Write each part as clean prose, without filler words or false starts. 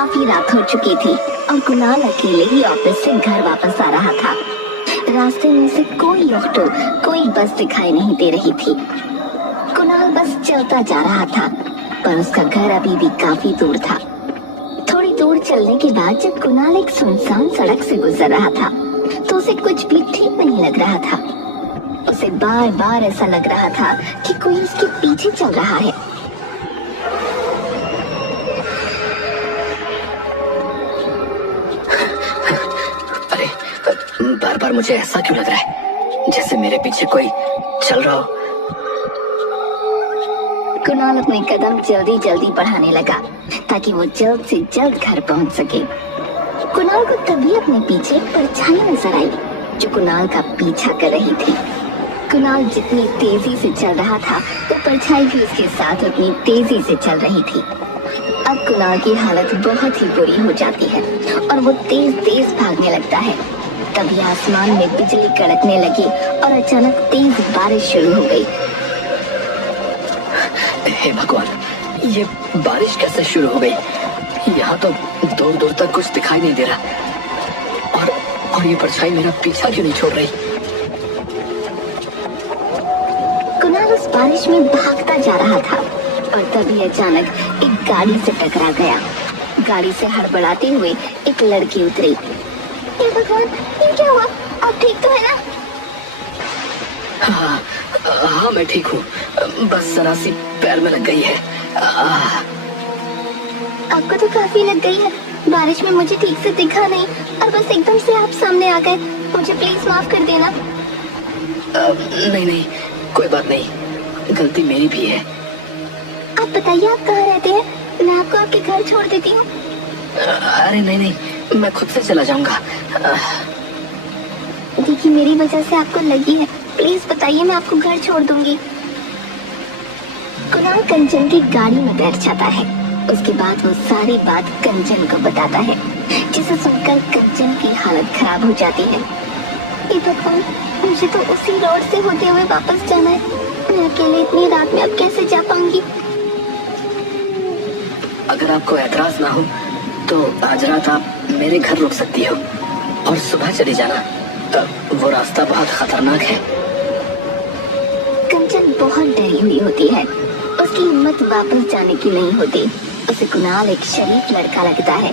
काफी रात हो चुकी थी और कुणाल अकेले ही ऑफिस से घर वापस आ रहा था। रास्ते में से कोई ऑटो, कोई बस दिखाई नहीं दे रही थी। कुणाल बस चलता जा रहा था, पर उसका घर अभी भी काफी दूर था। थोड़ी दूर चलने के बाद जब कुणाल एक सुनसान सड़क से गुजर रहा था, तो उसे कुछ भी ठीक नहीं लग रहा था। उसे बार बार ऐसा लग रहा था कि कोई उसके पीछे चल रहा है। अरे, बार बार मुझे ऐसा क्यों लग रहा है जैसे मेरे पीछे कोई चल रहा हो। कुणाल अपने कदम जल्दी जल्दी बढ़ाने लगा ताकि वो जल्द से जल्द घर पहुंच सके। कुणाल को तभी अपने पीछे एक परछाई नजर आई जो कुणाल का पीछा कर रही थी। कुणाल जितनी तेजी से चल रहा था, वो परछाई भी उसके साथ उतनी तेजी से चल रही थी। अब कुणाल की हालत बहुत ही बुरी हो जाती है और वो तेज तेज भागने लगता है। तभी आसमान में बिजली कड़कने लगी और अचानक तेज बारिश शुरू हो गई। हे भगवान, ये बारिश कैसे शुरू हो गई? यहाँ तो दूर दूर तक कुछ दिखाई नहीं दे रहा और ये परछाई मेरा पीछा क्यों नहीं छोड़ रही? कुणाल उस बारिश में भागता जा रहा था और तभी अचानक एक गाड़ी से टकरा गया। गाड़ी से हड़बड़ाते हुए एक लड़की उतरी। हे भगवान, ये क्या हुआ? आप ठीक तो है ना? हाँ, मैं ठीक हूँ, बस जरा सी पैर में लग गई है। आपको तो काफी लग गई है। बारिश में मुझे ठीक से दिखा नहीं और बस एकदम से आप सामने आ गए। मुझे प्लीज माफ कर देना। नहीं नहीं, कोई बात नहीं, गलती मेरी भी है। आप बताइए, आप कहाँ रहते हैं? मैं आपको आपके घर छोड़ देती हूँ। अरे नहीं नहीं, मैं खुद से चला जाऊंगा। देखिए, मेरी वजह से आपको लगी है, प्लीज बताइए, मैं आपको घर छोड़ दूंगी। कुणाल कंचन की गाड़ी में बैठ जाता है। उसके बाद वो सारी बात कंचन को बताता है, जिसे सुनकर कंचन की हालत खराब हो जाती है। हे भगवान, मुझे तो उसी रोड से होते हुए वापस जाना है। मैं अकेले इतनी रात में अब कैसे जा पाऊंगी? अगर आपको एतराज ना हो तो आज रात आप मेरे घर रुक सकती हो और सुबह चली जाना। वो रास्ता बहुत खतरनाक है। कंचन बहुत डरी हुई होती है। उसकी हिम्मत वापस जाने की नहीं होती। उसे कुणाल एक शरीफ लड़का लगता है,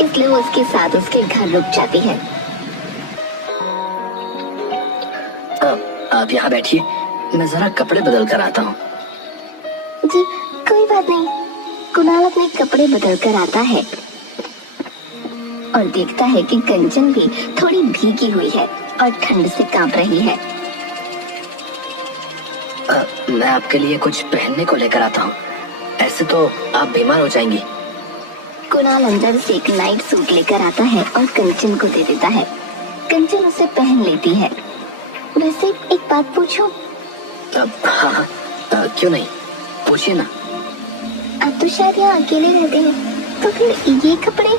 इसलिए वो उसके साथ उसके घर रुक जाती है। आप यहाँ बैठिए, मैं जरा कपड़े बदल कर आता हूँ। जी, कोई बात नहीं। कुणाल अपने कपड़े बदल कर आता है और देखता है कि कंचन भी थोड़ी भीगी हुई है और ठंड से कांप रही है। मैं आपके लिए कुछ पहनने को लेकर आता हूँ, ऐसे तो आप बीमार हो जाएंगी। कुणाल अंदर से एक नाइट सूट लेकर आता है और कंचन को दे देता है। कंचन उसे पहन लेती है। वैसे एक बात पूछूं? हाँ, क्यों नहीं, पूछिए ना। आप तो शायद यहाँ अकेले रहते हैं, तो फिर ये कपड़े?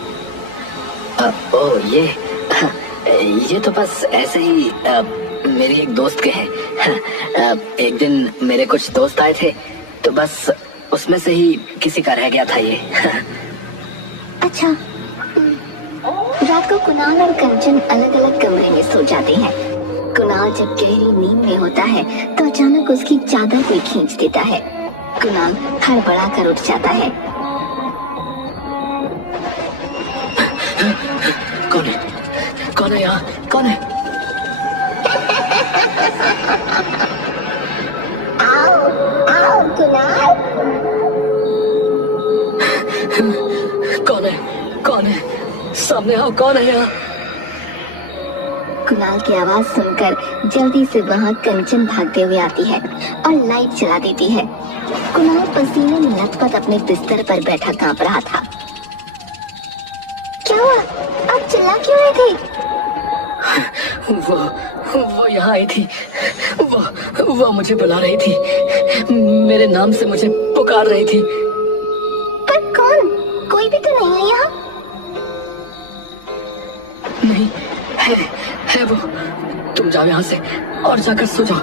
ये तो बस ऐसे ही मेरी एक दोस्त के हैं। एक दिन मेरे कुछ दोस्त आए थे, तो बस उसमें से ही किसी का रह गया था ये। अच्छा। रात को कुणाल और कंचन अलग अलग कमरे में सो जाते हैं। कुणाल जब गहरी नींद में होता है तो अचानक उसकी चादर कोई खींच देता है। कुणाल हड़बड़ा कर उठ जाता है। कौन है? कौन है यहाँ? कौन है? आओ, आओ कुणाल। कौन है? कौन है? सामने आओ, कौन है यहाँ? कुणाल की आवाज सुनकर जल्दी से वहाँ कंचन भागते हुए आती है और लाइट जला देती है। कुणाल पसीने में लथपथ अपने बिस्तर पर बैठा कांप रहा था। क्या हुआ? आप चिल्ला क्यों रहे थे? वो यहाँ आई थी। वो मुझे बुला रही थी, मेरे नाम से मुझे पुकार रही थी। पर कौन? कोई भी तो नहीं है यहाँ। नहीं, है वो। तुम जाओ यहाँ से और जाकर सो जाओ।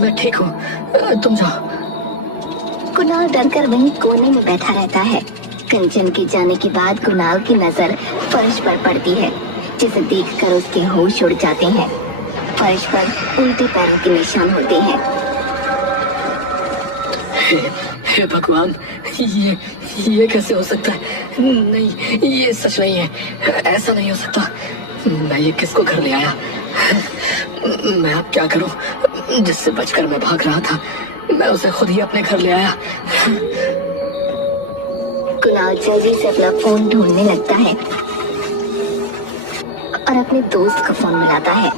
मैं ठीक हूँ, तुम जाओ। कुणाल डरकर वहीं कोने में बैठा रहता है। कंचन के जाने के बाद कुणाल की नजर फर्श पर पड़ती है, जिसे देखकर उसके होश उड़ जाते हैं। फर्श पर उल्टे पैरों के निशान होते हैं। हे भगवान, ये कैसे हो सकता है? नहीं, ये सच नहीं है। ऐसा नहीं हो सकता। मैं ये किसको घर ले आया? मैं अब क्या करूं? जिससे बचकर मैं भाग रहा था, मैं उसे खुद ही अपने घर ले आया। कुणाल जल्दी से अपना फोन ढूंढने लगता है और अपने दोस्त को फोन मिलाता है,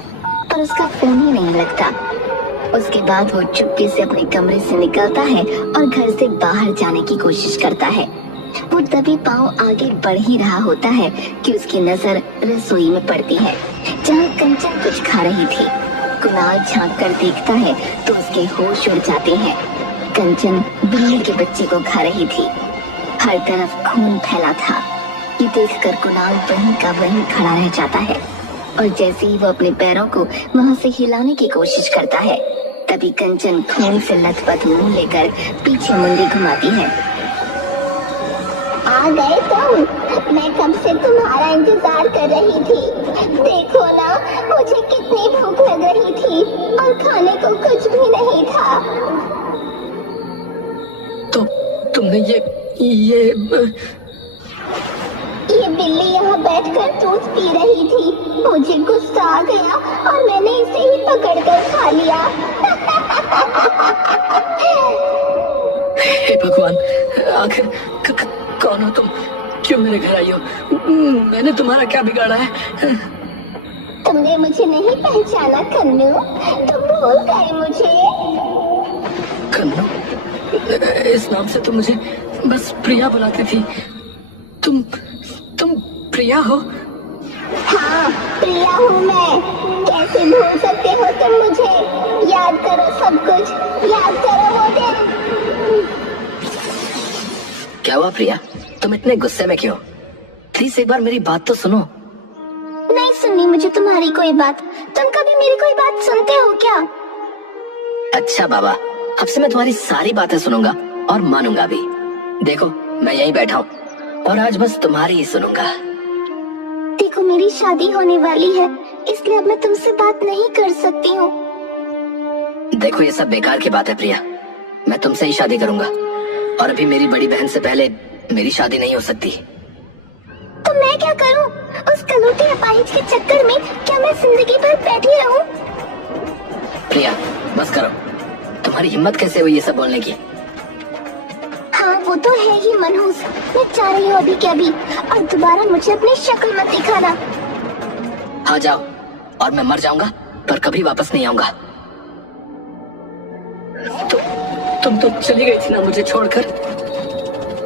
पर उसका फोन ही नहीं लगता। उसके बाद वो चुपके से अपने कमरे से निकलता है और घर से बाहर जाने की कोशिश करता है। वो तभी पाँव आगे बढ़ ही रहा होता है कि उसकी नजर रसोई में पड़ती है, जहाँ कंचन कुछ खा रही थी। कुणाल झांक कर देखता है तो उसके होश उड़ जाते हैं। कंचन बिल्ली के बच्चे को खा रही थी। हर तरफ खून फैला था। ये देखकर कुणाल वहीं का वहीं खड़ा रह जाता है और जैसे ही वो अपने पैरों को वहां से हिलाने की कोशिश करता है, तभी कंचन खून से लथपथ मुंह लेकर पीछे मुंडी घुमाती है। आ गए तुम? मैं कब से तुम्हारा इंतजार कर रही थी। देखो ना, मुझे कितनी भूख लग रही थी और खाने को कुछ भी नहीं था। तो तुमने ये बिल्ली यहाँ बैठकर दूध पी रही थी। मुझे गुस्सा आ गया और मैंने इसे ही पकड़कर खा लिया। हे भगवान, आखिर कौन हो तुम? क्यों मेरे घर आई हो? मैंने तुम्हारा क्या बिगाड़ा है? तुमने मुझे नहीं पहचाना कन्नू? तुम भूल गए मुझे? कन्नू? इस नाम से तुम मुझे बस प्रिया बुलाती थी। तुम प्रिया हो? हाँ, प्रिया हूँ मैं। कैसे भूल सकते हो तुम मुझे? याद करो सब कुछ, याद करो वो दिन। क्या हुआ प्रिया? तुम इतने गुस्से में क्यों? प्लीज एक बार मेरी बात तो सुनो। नहीं सुननी मुझे तुम्हारी कोई बात। तुम कभी मेरी कोई बात सुनते हो क्या? अच्छा बाबा, अब से मैं तुम्हारी सारी बातें सुनूंगा और मानूंगा भी। देखो, मैं यहीं बैठा हूँ और आज बस तुम्हारी ही सुनूंगा। देखो, मेरी शादी होने वाली है, इसलिए अब मैं तुमसे बात नहीं कर सकती हूँ। देखो, ये सब बेकार की बात है प्रिया। मैं तुमसे ही शादी करूंगा और अभी मेरी बड़ी बहन से पहले मेरी शादी नहीं हो सकती। तो मैं क्या करूँ? उस कलूटी अपाहिज के चक्कर में क्या मैं जिंदगी भर बैठी रहूँ? प्रिया, बस करो। तुम्हारी हिम्मत कैसे हुई ये सब बोलने की? हाँ, वो तो है ही मनहूस। मैं चाह रही हूँ अभी के अभी, और दोबारा मुझे अपनी शक्ल मत दिखाना। हाँ जाओ, और मैं मर जाऊंगा पर कभी वापस नहीं आऊंगा। तुम तो चली गई थी ना मुझे छोड़कर?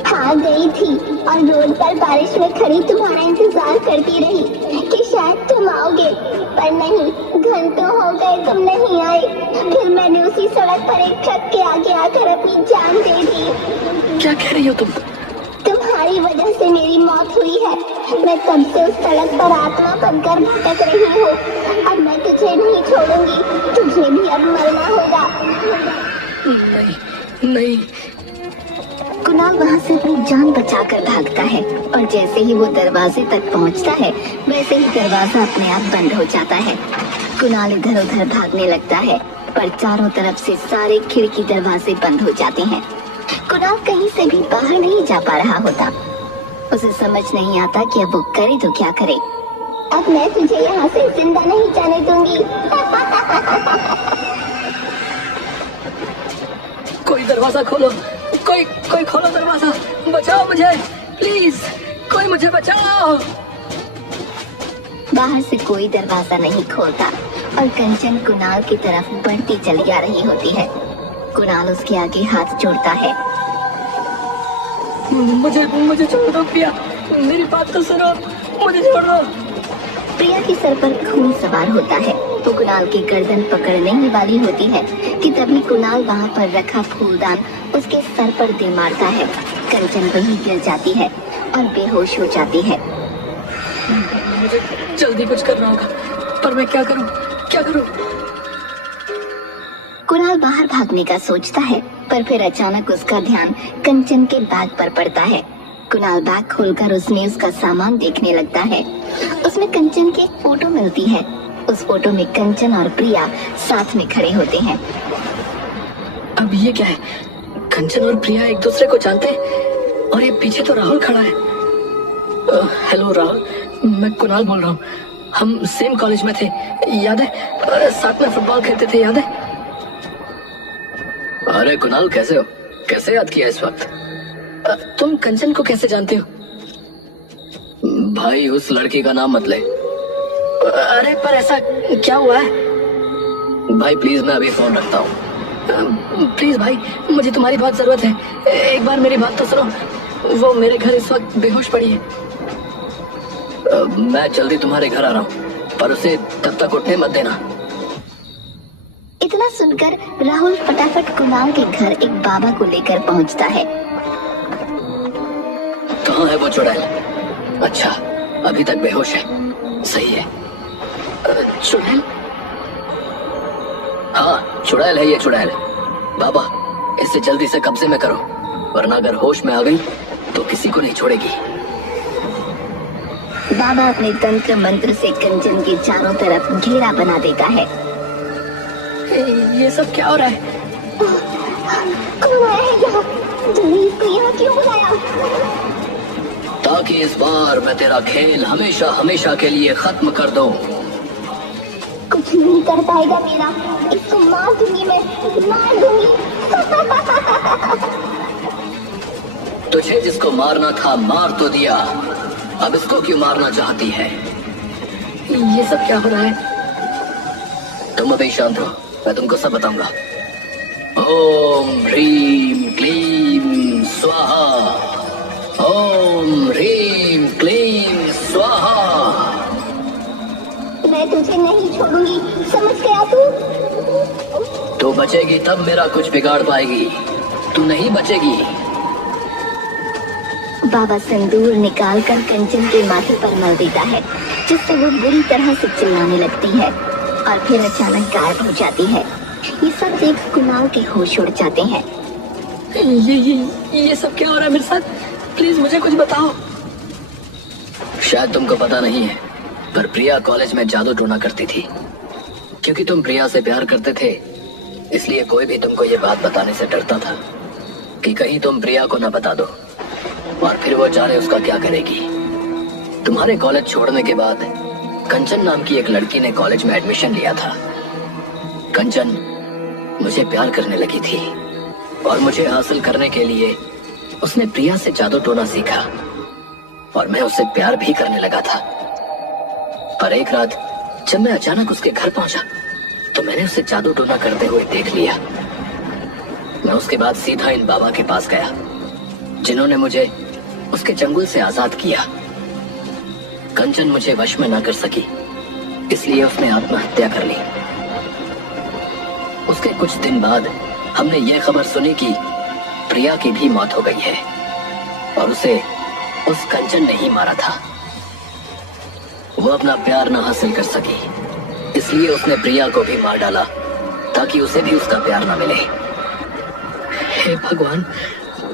हाँ, गई थी और रोड पर बारिश में खड़ी तुम्हारा इंतजार करती रही कि शायद तुम आओगे, पर नहीं, घंटों हो गए तुम नहीं आए। फिर मैंने उसी सड़क पर एक ट्रक के आगे आकर अपनी जान दे दी। क्या कह रही हो तुम? तुम्हारी वजह से मेरी मौत हुई है। मैं तब से उस सड़क पर आत्मा बनकर भटक रही हूँ। अब मैं तुझे नहीं छोड़ूंगी, तुझे भी अब मरना होगा। नहीं। कुणाल वहाँ से अपनी जान बचाकर भागता है और जैसे ही वो दरवाजे तक पहुँचता है, वैसे ही दरवाजा अपने आप बंद हो जाता है। कुणाल इधर उधर भागने लगता है, पर चारों तरफ से सारे खिड़की दरवाजे बंद हो जाते हैं। कुणाल कहीं से भी बाहर नहीं जा पा रहा होता। उसे समझ नहीं आता कि अब वो करे तो क्या करे। अब मैं तुझे यहाँ से जिंदा नहीं जाने दूंगी। कोई दरवाजा खोलो, कोई खोलो दरवाजा। बचाओ मुझे, प्लीज, कोई मुझे बचाओ। बाहर से कोई दरवाजा नहीं खोलता और कंचन कुणाल की तरफ बढ़ती चली आ रही होती है। कुणाल उसके आगे हाथ जोड़ता है। मुझे छोड़ दो प्रिया, मेरी बात तो सुनो, मुझे छोड़ दो। प्रिया के सर पर खून सवार होता है। वो कुणाल की गर्दन पकड़ने ही वाली होती है कि तभी कुणाल वहाँ पर रखा फूलदान उसके सर पर दे मारता है। कंचन वहीं गिर जाती है और बेहोश हो जाती है। मुझे जल्दी कुछ करना होगा, पर मैं क्या करूं? कुणाल बाहर भागने का सोचता है, पर फिर अचानक उसका ध्यान कंचन के बैग पर पड़ता है। कुणाल बैग खोलकर उसमें उसका सामान देखने लगता है। उसमें कंचन की एक फोटो मिलती है। उस फोटो में कंचन और प्रिया साथ में खड़े होते हैं। अब ये क्या है? कंचन और प्रिया एक दूसरे को जानते हैं और ये पीछे तो राहुल खड़ा है। हेलो राहुल, मैं कुणाल बोल रहा हूँ। हम सेम कॉलेज में थे, याद है? साथ में फुटबॉल खेलते थे, याद है? अरे कुणाल, कैसे हो? कैसे याद किया इस वक्त? तुम कंचन को कैसे जानते हो? भाई, उस लड़की का नाम मत ले। अरे पर ऐसा क्या हुआ है? भाई प्लीज, मैं अभी फोन रखता हूँ। प्लीज भाई, मुझे तुम्हारी बहुत जरूरत है। एक बार मेरी बात तो सुनो। वो मेरे घर इस वक्त बेहोश पड़ी है। मैं जल्दी तुम्हारे घर आ रहा हूँ, पर उसे तब तक उठने मत देना। इतना सुनकर राहुल फटाफट कुणाल के घर एक बाबा को लेकर पहुंचता है। कहाँ है वो चुड़ैल? अच्छा, अभी तक बेहोश है। सही है। चुड़ैल? हाँ, चुड़ैल है ये, चुड़ैल। बाबा, इससे जल्दी से कब्जे में करो, वरना अगर होश में आ गई तो किसी को नहीं छोड़ेगी। बाबा अपने तंत्र मंत्र से कंचन के चारों तरफ घेरा बना देता है। ये सब क्या हो रहा है? कौन आया है यहाँ? जल्दी इसको यहाँ क्यों बुलाया? ताकि इस बार मैं तेरा खेल हमेशा हमेशा के लिए खत्म कर दूं। कुछ नहीं कर पाएगा मेरा। इसको मार दूंगी मैं, मार दूंगी। तुझे जिसको मारना था मार तो दिया, अब इसको क्यों मारना चाहती है? ये सब क्या हो रहा है? तुम अभी शांत रहो, मैं तुमको सब बताऊंगा। ओम ह्रीम क्लीम स्वाहा। ओम ह्रीम क्लीम स्वाहा। मैं तुझे नहीं छोड़ूंगी, समझ गया तू? तू बचेगी तब मेरा कुछ बिगाड़ पाएगी, तू नहीं बचेगी। बाबा सिंदूर निकालकर कंचन के माथे पर मल देता है, जिससे वो बुरी तरह से चिल्लाने लगती है और फिर अचानक गायब हो जाती है। ये सब देख कुणाल के होश उड़ जाते हैं। ये सब क्या हो रहा है मेरे साथ? प्लीज मुझे कुछ बताओ। शायद तुमको पता नहीं है, पर प्रिया कॉलेज में जादू टोना करती थी। क्योंकि तुम प्रिया से प्यार करते थे, इसलिए कोई भी तुमको ये बात बताने से डरता था कि कहीं तुम प्रिया को न बता दो और फिर वो जाने उसका क्या करेगी। तुम्हारे कॉलेज छोड़ने के बाद कंचन नाम की एक लड़की ने कॉलेज में एडमिशन लिया था। कंचन मुझे प्यार करने लगी थी और मुझे हासिल करने के लिए उसने प्रिया से जादू टोना सीखा और मैं उससे प्यार भी करने लगा था। पर एक रात जब मैं अचानक उसके घर पहुंचा तो मैंने उसे जादू टोना करते हुए देख लिया। मैं उसके बाद सीधा इन बाबा के पास गया, जिन्होंने मुझे उसके चंगुल से आजाद किया। कंचन मुझे वश में ना कर सकी, इसलिए उसने आत्महत्या कर ली। उसके कुछ दिन बाद हमने ये खबर सुनी कि प्रिया की भी मौत हो गई है और उसे उस कंचन ने ही मारा था। वो अपना प्यार ना हासिल कर सकी, इसलिए उसने प्रिया को भी मार डाला ताकि उसे भी उसका प्यार ना मिले। हे भगवान,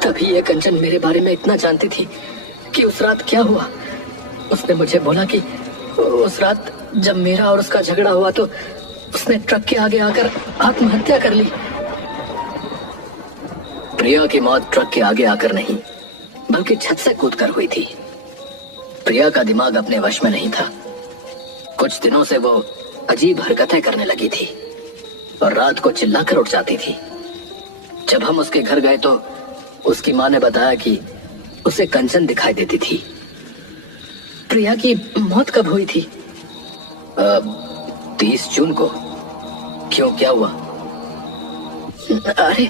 तभी ये कंचन मेरे बारे में इतना जानती थी कि उस रात क्या हुआ। उसने मुझे बोला कि उस रात जब मेरा और उसका झगड़ा हुआ तो उसने ट्रक के आगे आकर आत्महत्या कर ली। प्रिया की मौत ट्रक के आगे आकर नहीं, बल्कि छत से कूदकर हुई थी। प्रिया का दिमाग अपने वश में नहीं था। कुछ दिनों से वो अजीब हरकतें करने लगी थी और रात को चिल्लाकर उठ जाती थी। जब हम उसके घर गए तो उसकी माँ ने बताया कि उसे कंचन दिखाई देती थी। प्रिया की मौत कब हुई थी? 30 जून को। क्यों, क्या हुआ? अरे,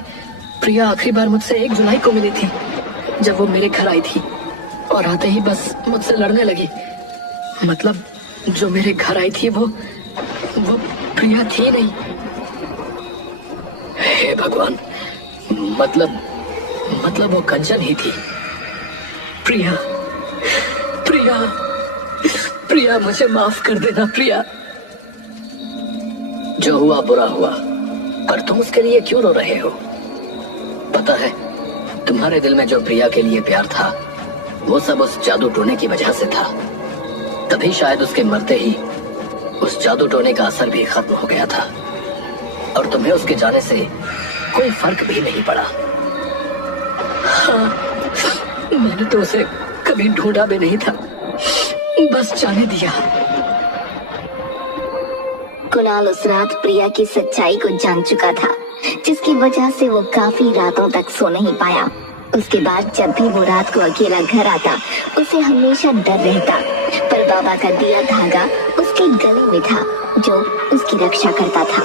प्रिया आखिरी बार मुझसे 1 जुलाई को मिली थी, जब वो मेरे घर आई थी और आते ही बस मुझसे लड़ने लगी। मतलब जो मेरे घर आई थी वो प्रिया थी नहीं। हे भगवान, मतलब वो कंचन ही थी। प्रिया, प्रिया, प्रिया, मुझे माफ कर देना प्रिया। जो हुआ बुरा हुआ, पर तुम उसके लिए क्यों रो रहे हो? पता है, तुम्हारे दिल में जो प्रिया के लिए प्यार था वो सब उस जादू टोने की वजह से था। तभी शायद उसके मरते ही उस जादू टोने का असर भी खत्म हो गया था और तुम्हें उसके जाने से कोई फर्क भी नहीं पड़ा। हाँ, मैंने तो उसे कभी ढूंढा भी नहीं था, बस जाने दिया। कुणाल उस रात प्रिया की सच्चाई को जान चुका था, जिसकी वजह से वो काफी रातों तक सो नहीं पाया। उसके बाद जब भी वो रात को अकेला घर आता, उसे हमेशा डर रहता। पर बाबा का दिया धागा उसके गले में था, जो उसकी रक्षा करता था।